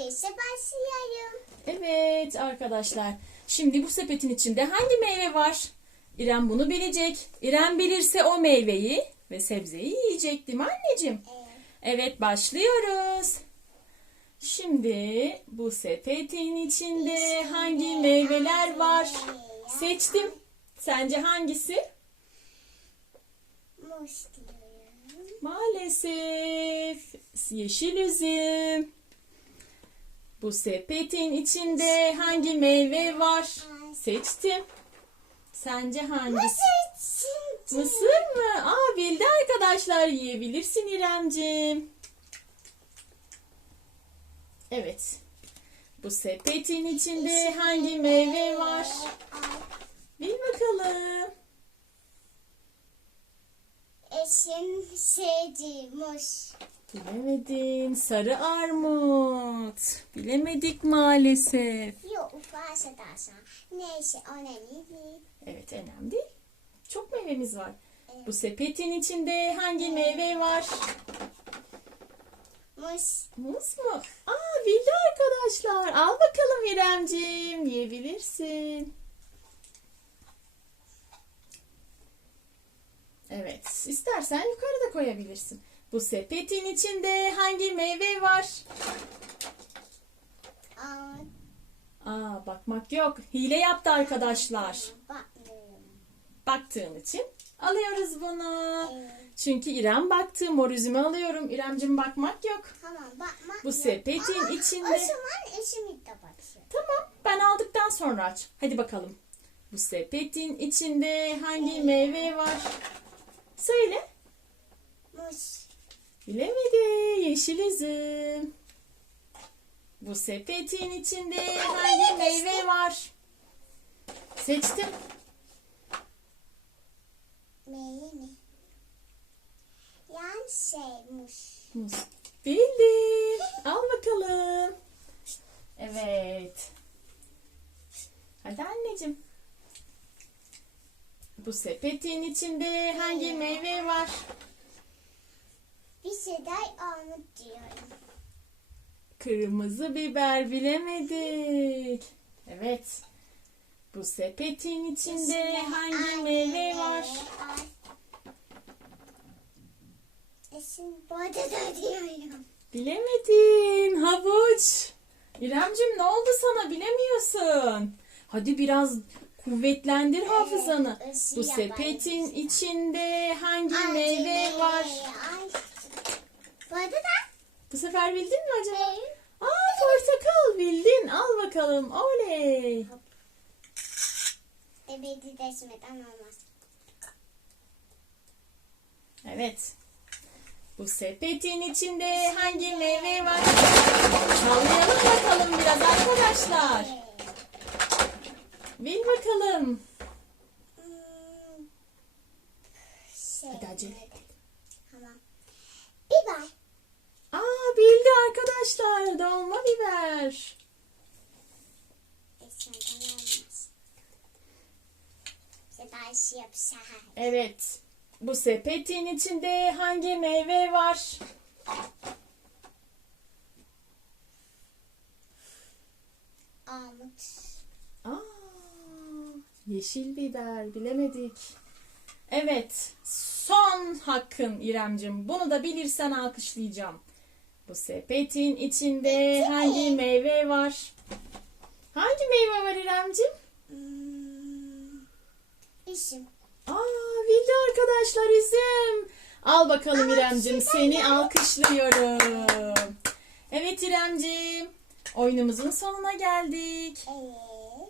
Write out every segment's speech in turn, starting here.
Öyleyse başlayalım. Evet arkadaşlar. Şimdi bu sepetin içinde hangi meyve var? İrem bunu bilecek. İrem bilirse o meyveyi ve sebzeyi yiyecek değil mi anneciğim? Evet. Evet başlıyoruz. Şimdi bu sepetin içinde hangi meyveler var? Seçtim. Sence hangisi? Muz diyorum. Maalesef yeşil üzüm. Bu sepetin içinde hangi meyve var? Seçtim. Sence hangisi? Mısır mı? Aa bildi arkadaşlar yiyebilirsin İremcim. Evet. Bu sepetin içinde hangi meyve var? Bil bakalım. sevdiği muz. Bilemedin. Sarı armut. Bilemedik maalesef. Yok varsa dersen. Neyse önemli değil. Evet önemli değil. Çok meyvemiz var. Bu sepetin içinde hangi meyve var? Muz. Muz mu? Aa bildi arkadaşlar. Al bakalım İremciğim. Yiyebilirsin. Evet. istersen yukarıda koyabilirsin. Bu sepetin içinde hangi meyve var? Aa, Aa bakmak yok. Hile yaptı arkadaşlar. bakmıyorum. Baktığın için alıyoruz bunu. Evet. Çünkü İrem baktı. Mor üzümü alıyorum. İremcim bakmak yok. Tamam bakmak Bu yok. sepetin Ama içinde- O zaman eşim de bakıyor. Tamam. Ben aldıktan sonra aç. Hadi bakalım. Bu sepetin içinde hangi meyve var? Söyle. Muz. Bilemedi. Yeşil üzüm. Bu sepetin içinde hangi meyve var? Seçtim. Meyve mi? Yani şey muz. Bildin. Al bakalım. Evet. Hadi anneciğim. Bu sepetin içinde hangi meyve var? Bir şeyler armut diyorum. Kırmızı biber bilemedik. Evet. Bu sepetin içinde hangi meyve var? Eşim burada da diyorum. Bilemedin. Havuç. İremcim ne oldu sana bilemiyorsun. Hadi biraz kuvvetlendir hafızanı. Bu sepetin içinde hangi meyve var? Burada da. Bu sefer bildin mi acaba? Evet. Aa portakal bildin. Al bakalım. Oley. Ebedi deşmeden olmaz. Evet. Bu sepetin içinde hangi meyve var? Sallayalım bakalım biraz arkadaşlar. Bil bakalım. Şey, Hadi acele et. Tamam. Biber. Aa bildi arkadaşlar. Dolma biber. Evet. Bu sepetin içinde hangi meyve var? Armut. Aa, yeşil biber bilemedik. Evet. Son hakkın İremcim. Bunu da bilirsen alkışlayacağım. Bu sepetin içinde hangi meyve var? Hangi meyve var İremcim? Hmm. İşim. Aa bildi arkadaşlar üzüm. Al bakalım Ama İremcim işte seni ben- alkışlıyorum. Evet İremcim. Oyunumuzun sonuna geldik. Evet.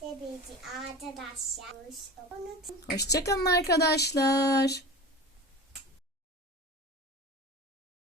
Tabii ki arkadaşlar. Unutun. Hoşçakalın arkadaşlar.